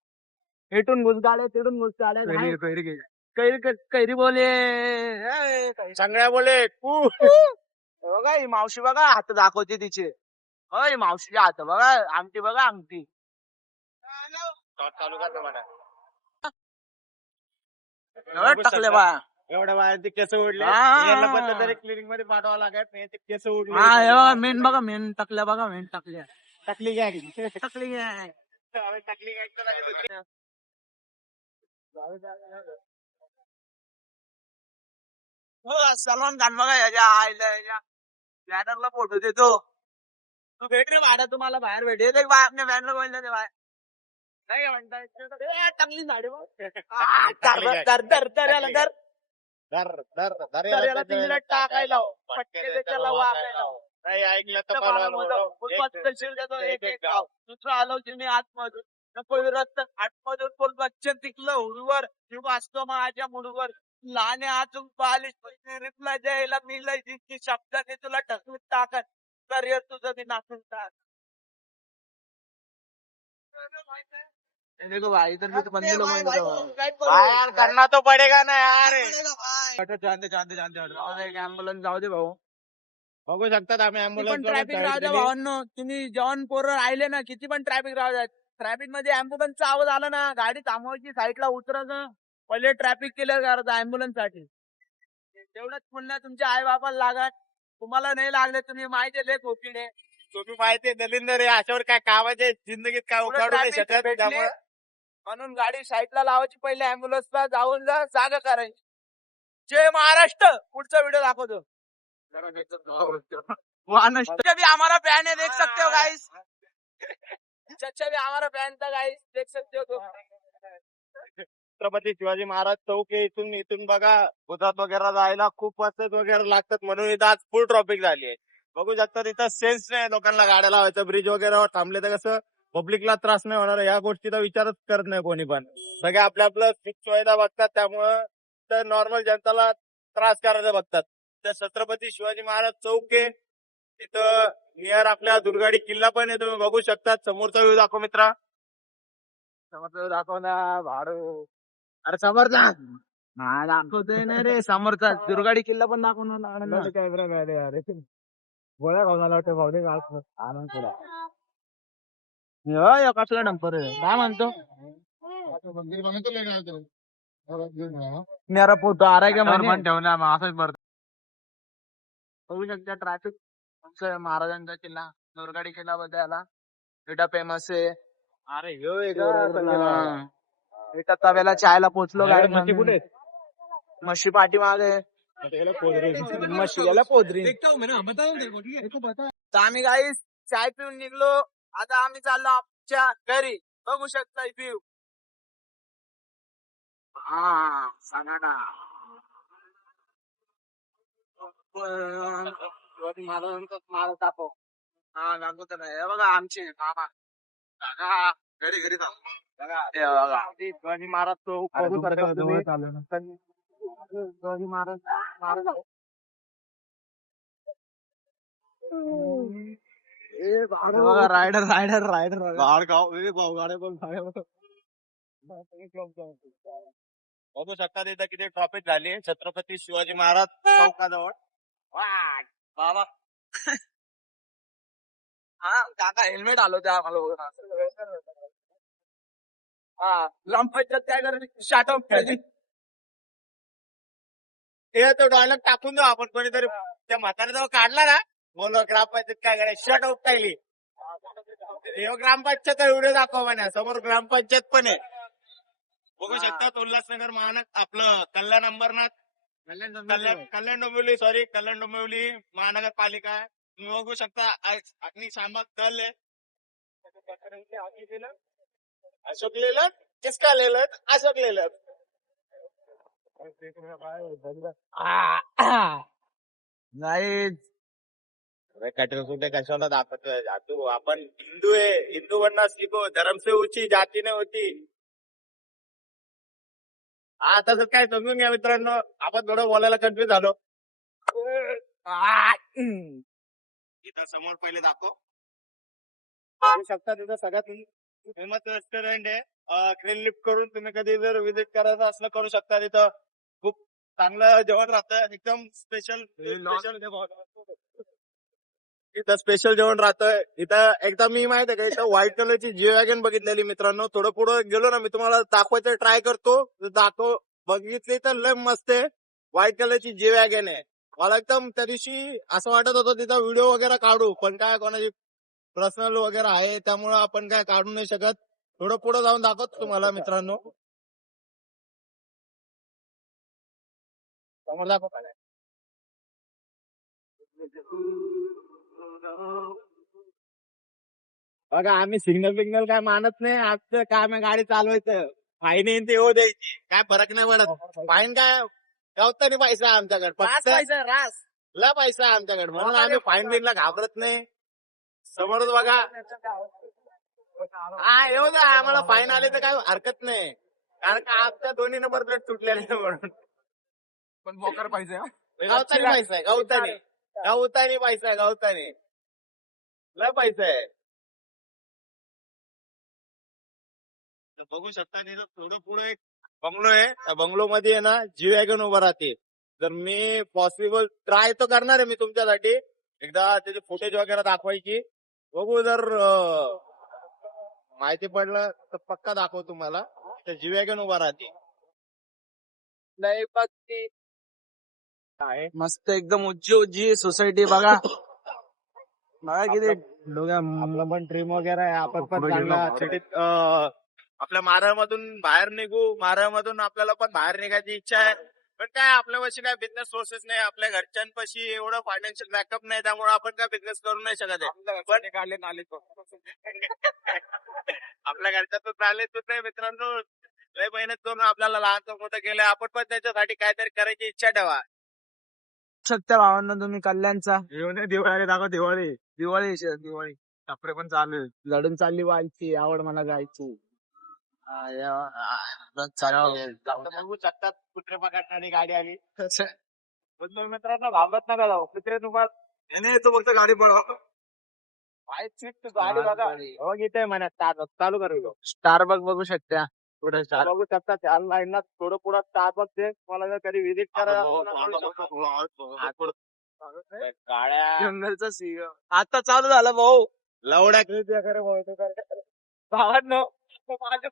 इथून घुस गाड्या तिथून घुस गाड्या कैरी बोले चांगल्या बोले बघा ही मावशी बघा हात दाखवते तिचे होय मावशीचे हात बघा अंगठी बघा अंगठी चालू करतो मला टाकले बा एवढ्या बाहेर ते केस उडले हा. याला पण तरी क्लिनिक मध्ये पाठवावं लागत नाही ते केस उडले हा हे बघा मेन बघा मेन टाकल्या बघा मेन टाकल्या टाकली काय टाकली काय टाकली काय सलमान खान बघा याच्या आईला याच्या बॅनरला फोटो देतो तू भेट रे भाड्या तुम्हाला बाहेर भेट येते आपल्या बॅनर बोलले ते बाहेर नाही म्हणताय टाकली झाडे याला तिला टाकायला फटके त्याला वाकायला नाही ऐकलं तर एक गाव दुसरं आलो तुम्ही आतमधून नको रस्त आतमधून कोण बच्चन टिकलं हुडवर किंवा असतो माझ्या मुडवर लहाने अजून बालिश रिप्लाय द्यायला मिळाय जितकी शब्दाने तुला ढकलून टाकत करिअर तुझं मी नाचून टाक देखो भाई इधर भी तो बंदे लोग यार करना तो पडेगा ना यार ऍम्ब्युलन्स जाऊ दे भाऊ बघू शकतात आम्ही किती पण ऍम्ब्युलन्स ट्रॅफिक राहू द्या भावांनो तुम्ही जेवण पोरं राहिले ना किती पण ट्रॅफिक राहू द्या ट्रॅफिक मध्ये अँब्युलन्सचा आवाज आला ना गाडी थांबवायची साईडला उतरायचं पहिले ट्रॅफिक क्लिअर करायचं अँब्युलन्स साठी तेवढंच पुन्हा तुमच्या आई बापाला लागत तुम्हाला नाही लागले तुम्ही माहिती लेख ओपिडे तुम्ही माहिती दलिंदर आहे अशावर काय कामाचे जिंदगीत काय उखाडू नाही शकत त्यामुळे म्हणून गाडी साईडला लावायची पहिले अँब्युलन्सला जाऊन जागा करायची जय महाराष्ट्र पुढचा व्हिडिओ दाखवतो चचा भी हमारा फैन है देख सकते हो गाइस चचा भी हमारा फैन था गाइस देख सकते हो छत्रपती शिवाजी महाराज चौक आहे इथून बघा गुजरात वगैरे जायला खूप बसेस वगैरे लागतात म्हणून इथं आज फुल ट्रॉफिक झाली आहे बघू शकता इथं सेन्स नाही लोकांना गाड्या लावायचं ब्रिज वगैरे थांबले तर कसं पब्लिकला त्रास नाही होणार या गोष्टीचा विचारच करत नाही कोणी पण सगळे आपल्या फिक्स सुविधा बघतात त्यामुळं तर नॉर्मल जनताला त्रास करायला बघतात तर छत्रपती शिवाजी महाराज चौक आहे तिथं नियर आपल्या दुर्गाडी किल्ला पण आहे तुम्ही बघू शकता समोरचा व्ह्यू दाखव मित्रा समोरचा दाखव ना भाडू अरे समोरचा हा दाखवतोय ना रे समोरचा दुर्गाडी किल्ला पण दाखवणार गोळ्या खाऊन आला वाटतं भाऊ आनंद कसला डंपर आहे काय म्हणतो मेरा फोटो आ रहा है क्या मैंने ठेवणार असंच भरतो बघू शकता ट्रॅफिक आमचं महाराजांचा किल्ला दुर्गाडी किल्ला बद्दल एवढा फेमस आहे अरे ह्यो एका तव्याला चायला पोचलो गाडी म्हशी कुठे आहेत? म्हशी पाठी मागे म्हशी याला पोदरी तर आम्ही काही चाय पिऊन निघलो आता आम्ही चाललो आमच्या घरी बघू शकता व्ह्यू हा सांगा ना मारा तापव हा दाखवत नाही हे बघा आमचे मामा घरी घरी शिवाजी महाराज चौक बघू शकता तुम्ही. Shivaji Maharaj rider rider rider गाड खाऊ गाड्या पण बघू शकता तिथं किती ट्रॉफिक झाली छत्रपती शिवाजी महाराज चौकाजवळ. वाट, बाबा हा काका हेल्मेट आलो त्या आम्हाला हा ग्रामपंचायत काय करायची शाटअप करायची. ते तो डायलॉग टाकून देऊ आपण कोणीतरी त्या म्हातारा जवळ काढला ना बोललो ग्रामपंचायत काय करायची शर्ट उपटायली ग्रामपंचायत व्हिडिओ दाखवा म्हणे समोर ग्रामपंचायत पण आहे. बघू शकतात उल्हासनगर महानगर आपलं कल्याण अंबरनाथ कल्याण डोंबिवली कल्याण डोंबिवली महानगरपालिका आहे. तुम्ही बघू शकता अग्निशामक दल आहे. अशोक लेलत किसका लेलत अशोक लेलत. नाही कुठे कशाला दाखवतोय तू आपण हिंदू आहे हिंदू बनना शिको धर्म से ऊंची जाती नाही होती. हा तसंच काय समजून घ्या मित्रांनो आपण थोडं बोलायला कन्फ्युज झालो. इथं समोर पहिले दाखव बघू शकता तिथं सगळ्यात फेमस रेस्टॉरंट आहे. क्रेन लिफ्ट करून तुम्ही कधी जर विजिट करायचं असलं करू शकता. तिथं खूप चांगलं जेवण राहतं एकदम स्पेशल इथं स्पेशल जेवण राहतंय. इथं एकदा मी माहित आहे का इथं व्हाईट कलरची जी वॅगन बघितलेली मित्रांनो. थोडं पुढं गेलो ना मी तुम्हाला दाखवायचं ट्राय करतो बघितली तर लय मस्त आहे. व्हाईट कलरची जी वॅगन आहे. मला एकदम त्या दिवशी असं वाटत होतं तिथं व्हिडिओ वगैरे काढू पण काय कोणाची पर्सनल वगैरे आहे त्यामुळे आपण काय काढू नाही शकत. थोडं पुढे जाऊन दाखवतो तुम्हाला मित्रांनो. समोर दाखव काय बघा आम्ही सिग्नल बिग्नल काय मानत नाही. आजचं काम आहे गाडी चालवायचं. फाईन येईन ते येऊ द्यायची काय फरक नाही पडत. फाईन काय गावतानी पैसा आहे आमच्याकडे फक्त रास ला पैसा आहे आमच्याकडे म्हणून आम्ही फाईन बिनला घाबरत नाही. समोरच बघा हा येऊ द्या आम्हाला फाईन आले तर काय हरकत नाही कारण का आमच्या दोन्ही नंबर प्लेट तुटलेले आहे म्हणून. पण मोकर पाहिजे गावतानी पैसा आहे गावतानी पैसा आहे गावतानी लय पैसा आहे. तर बघू शकता तिथं थोडं पुढे एक बंगलो आहे. त्या बंगलो मध्ये आहे ना जी वॅगन उभं राहते. जर मी पॉसिबल ट्राय तर करणार आहे मी तुमच्यासाठी एकदा त्याचे फुटेज वगैरे दाखवायची. बघू जर माहिती पडलं तर पक्का दाखव तुम्हाला. त्या जी वॅगन उभा राहते. नाही बघती मस्त एकदम उज्जी सोसायटी बघा बघा किती आपलं पण ड्रीम वगैरे आहे. आपण पण चांगला सिटीत आपल्या मारामधून बाहेर निघू. मारामधून आपल्याला पण बाहेर निघायची इच्छा आहे. पण काय आपल्यापाशी काय बिझनेस सोर्सेस नाही. आपल्या घरच्यांपाशी एवढं फायनान्शियल बॅकअप नाही त्यामुळे आपण काय बिझनेस करू नाही शकत आहे. पण आपल्या घरच्यातून चालेच नाही मित्रांनो. लय मेहनत करून आपल्याला लहानचं मोठं केलं. आपण पण त्याच्यासाठी काहीतरी करायची इच्छा ठेवा. शकता भावांना तुम्ही कल्याणचा दिवाळी दाखव दिवाळी दिवाळी कपडे पण चालू आहे. लढून चालली व्हायची आवड मला जायची. बघू शकतात कुत्रे पकडणारी गाडी आली. मित्रांनो घाबरत नका जाऊ. कुत्रे तुम्हाला तो फक्त गाडी पळवा गाडी बघा हो इथे म्हणा चालू करू. स्टारबक बघू शकता पुढे बघू शकता त्या लाईनला थोडं पुढं स्टारबक्स आहे. मला जर कधी व्हिजिट करायला गाड्या जंगलचा सिंह आता चालू झाला भाऊ. लवड्या भावांनो माझ्या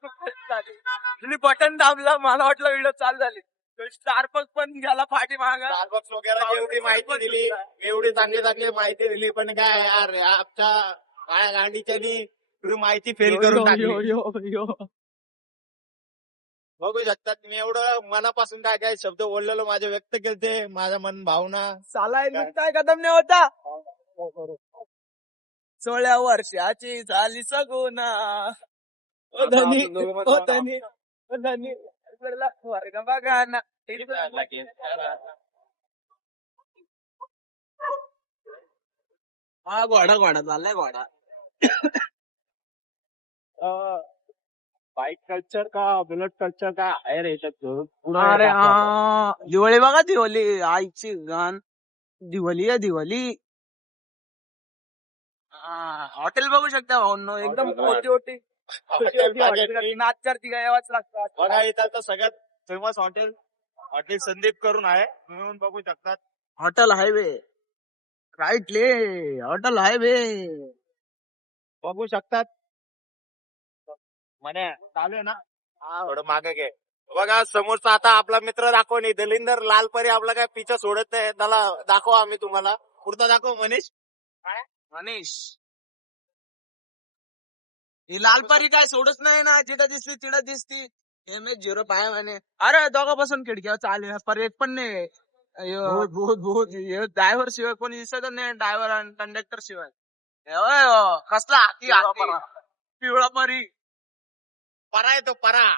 बटन दाबलं मला वाटलं व्हिडिओ चालू झाली. स्टारबक पण गेला पाठी मागा. स्टारबक्स वगैरे एवढी माहिती दिली एवढी चांगली चांगली माहिती दिली पण काय यार आमच्या काळ्या गाडीच्या थोडी माहिती फेल करून टाकली. बघू शकतात मी एवढं मनापासून काय काय शब्द बोललेलो माझे व्यक्त केलते माझ्या मन भावना. साला काय कदम नाही होता 16 वर्षाची झाली सगुना ओ धनी ओ धनी ओ धनी वर्ग बघा ना. हा घोडा चाललाय घोडा. बाईक कल्चर का बुलेट कल्चर का आहे रे याच्यात. अरे हा दिवाळी बघा दिवाळी आईची गाण दिवाळी आहे दिवाळी. हॉटेल बघू शकता भाऊंनो एकदम मोठी मोठी नाच करती का यावाच लागतं. बघा इथं सगळ्यात फेमस हॉटेल संदीप करून आहे, तुम्ही येऊन बघू शकतात. हॉटेल हायवे राईट ले हॉटेल हायवे बघू शकतात. म्हणे चालू आहे ना, थोडं मागे घे. बघा समोरचा आता आपला मित्र दाखव नाही, दलिंदर लालपरी आपला काय पिछा सोडत नाही, त्याला दाखव आम्ही तुम्हाला. पुढचा दाखव मनीष. मनीष ही लालपरी काय सोडच नाही ना, जिथं दिसती तिथं दिसती. MS0 पाय म्हणे. अरे दोघांपासून खिडक्यावर चालू पर एक पण नाही. ड्रायव्हर शिवाय कोणी दिसत नाही, ड्रायव्हर आणि कंडक्टर शिवाय. कसला हाती पिवळा परी परा आहे तो परा.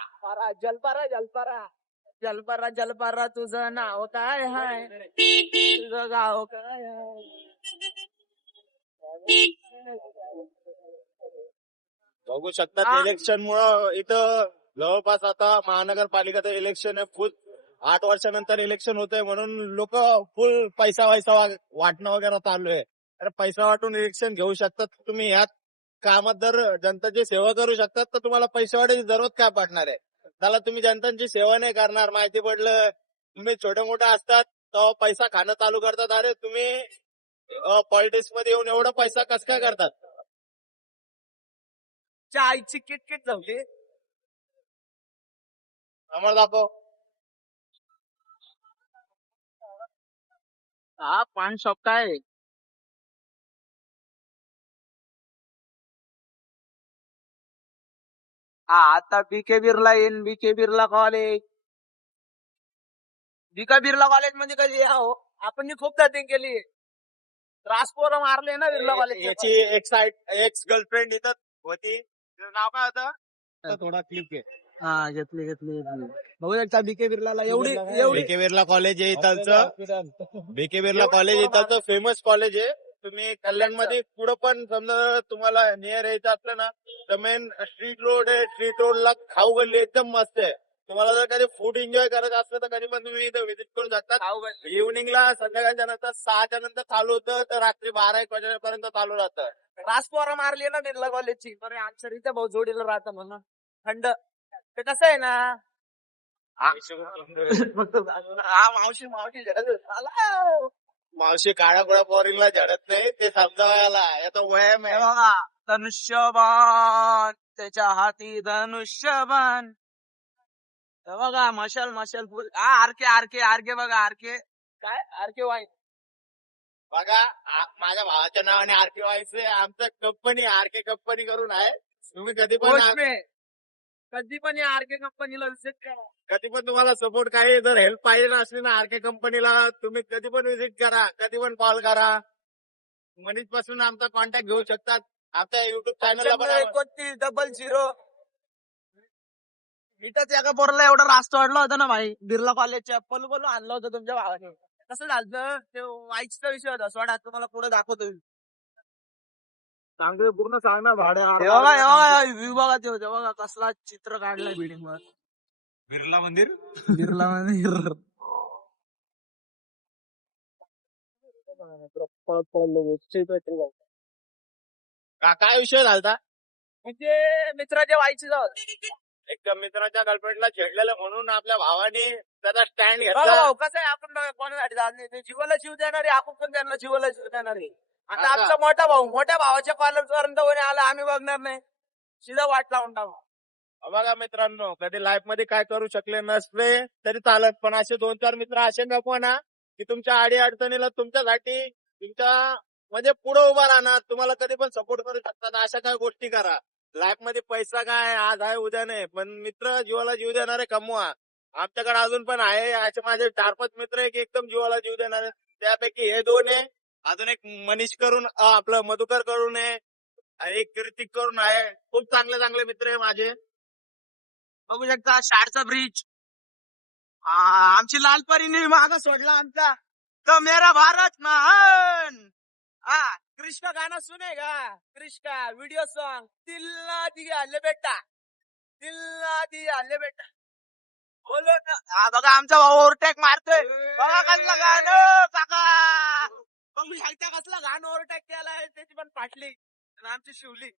जलपरा तुझं नाव काय हाय, तुझं गाव काय हाय. बघू शकतात इलेक्शन मुळे इथं जवळपास आता महानगरपालिकेचं इलेक्शन आहे. फुल 8 वर्षानंतर इलेक्शन होतंय म्हणून लोक फुल पैसा वाटणं वगैरे चालू आहे. तर पैसा वाटून इलेक्शन घेऊ शकतात तुम्ही. ह्यात कामात जर जनतेची सेवा करू शकतात तर तुम्हाला पैसे वाटायची जरूरत काय पडणार आहे. त्याला तुम्ही जनतांची सेवा नाही करणार, माहिती पडलं तुम्ही छोटे मोठे असतात तर पैसा खाणं चालू करतात. अरे तुम्ही पॉलिटिक्स मध्ये येऊन एवढा पैसा कसं काय करतात. आईची किटकिट झाली. आम्हाला दाखव. हा पान शॉप काय हा आता BK बिर्ला येईन. BK बिर्ला कॉलेज मध्ये कधी यावं आपण खूप दाटिंग केली. ट्रान्सपोर मारले ना बिर्ला कॉलेज. याची एक्स गर्लफ्रेंड इथं होती, तिचं नाव काय होतं. थोडा क्लिप घे. हा घेतली बघू शकता BK बिर्लाला एवढी बीके बिर्ला कॉलेज आहे इथलचं. बीके बिर्ला कॉलेज इथलचं फेमस कॉलेज आहे. तुम्ही कल्याण मध्ये पुढं पण समजा तुम्हाला नियर यायचं असलं ना तर मेन स्ट्रीट रोड आहे. स्ट्रीट रोडला खाऊ गल्ली एकदम मस्त आहे. तुम्हाला जर कधी फूड एन्जॉय करायचं असलं तर कधी पण तुम्ही इथं व्हिजिट करू शकता. इव्हनिंगला संध्याकाळच्या नंतर 6च्या नंतर चालू होतं तर रात्री 12-1 वाजेपर्यंत चालू राहतं. ट्रान्सपोरा मारली ना बिर्ला कॉलेजची. बरं आमच्या इथे भाऊ जोडीला राहतं म्हणून थंड ते कसं आहे ना. मावशी काळ्या गोळ्या पोरीला झडत नाही, ते समजावायला याचा व्यायाम आहे. बघा धनुष्यबाण त्याच्या हाती धनुष्यबाण. बघा मशाल फुल. आरके बघा आरके काय आरके वाईन. बघा माझ्या भावाच्या नावाने आरके व्हायचे. आमचं कंपनी आरके कंपनी करून आहे. तुम्ही कधी पण या आरके कंपनीला विजिट करा. कधी पण तुम्हाला सपोर्ट काही जर हेल्प पाहिजे असली ना आरके कंपनीला तुम्ही कधी पण व्हिजिट करा, कधी पण कॉल करा. मनीष पासून आमचा कॉन्टॅक्ट घेऊ शकतात. आमच्या युट्यूब चॅनलला पण 2900. इथंच एका पोराला एवढा रास्त वाढला होता ना भाई बिर्ला कॉलेजच्या. पलू आणलं होतं तुमच्या भावाने. कसं झालं ते वाईटचा विषय होता. सोडा तुम्हाला पुढे दाखवतो. चांगले पूर्ण सांग ना भाड्या. व्ह्यू बघा ते होते बघा कसला चित्र काढलाय बिल्डिंग वर. बिर्ला मंदिर. काय विषय झालता. म्हणजे मित्राच्या वाईची जाऊ एकदम मित्राच्या गर्लफ्रेंडला छेडलेलं म्हणून आपल्या भावाने त्याचा स्टँड घेतला. कसं आहे आपण कोणासाठी जात नाही. जीवाला जीव देणारे आपण पण त्यांना जीवाला जीव देणारे. आता आमचा मोठा भाऊ मोठ्या भावाच्या कॉलेज पर्यंत कोणी आलं आम्ही बघणार नाही. सीधा वाट लावून टाकू. बघा मित्रांनो कधी लाईफ मध्ये काय करू शकले नसले तरी चालत, पण असे 2-4 मित्र असे नको ना की तुमच्या आडी अडचणीला तुमच्यासाठी तुमच्या म्हणजे पुढे उभा राहणार, तुम्हाला कधी पण सपोर्ट करू शकतात. अशा काही गोष्टी करा. लाईफ मध्ये पैसा काय आज आहे उद्या नाही, पण मित्र जीवाला जीव देणारे कमवा. आमच्याकडे अजून पण आहे असे माझे 4-5 मित्र आहे की एकदम जीवाला जीव देणारे. त्यापैकी हे 2 आहे. अजून एक मनीष करून आपलं मधुकर करून आहे, एक कीर्तिक करून आहे. खूप चांगले मित्र आहे माझे. बघू शकता शाळचा ब्रिज. आमची लालपरीने माग सोडला आमचा. तो मेरा भारत महान. कृष्णा गाणं सुनेगा. कृष्णा व्हिडिओ सॉन्ग दिल ना दिया ले बेटा. बोलो ना. बघा आमचा भाऊ ओव्हरटेक मारतोय. बघा कसला गाणं काका. बघू शकता कसला गाणं ओव्हरटेक केलाय. त्याची पण फाटली आणि आमची शिवली.